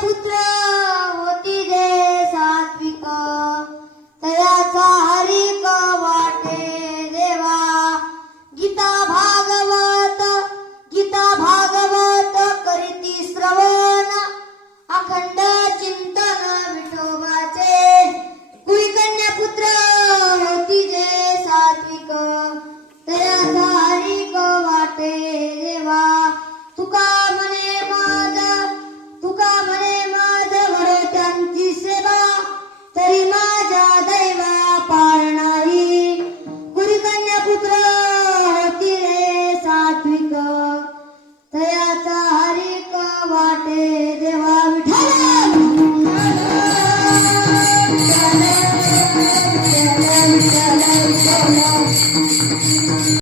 पुत्र होती रे सात्विक. तयाचा हरिक वाटे देवा. गीता भागवत गीता भागवत करीती श्रवण. अखंड चिंत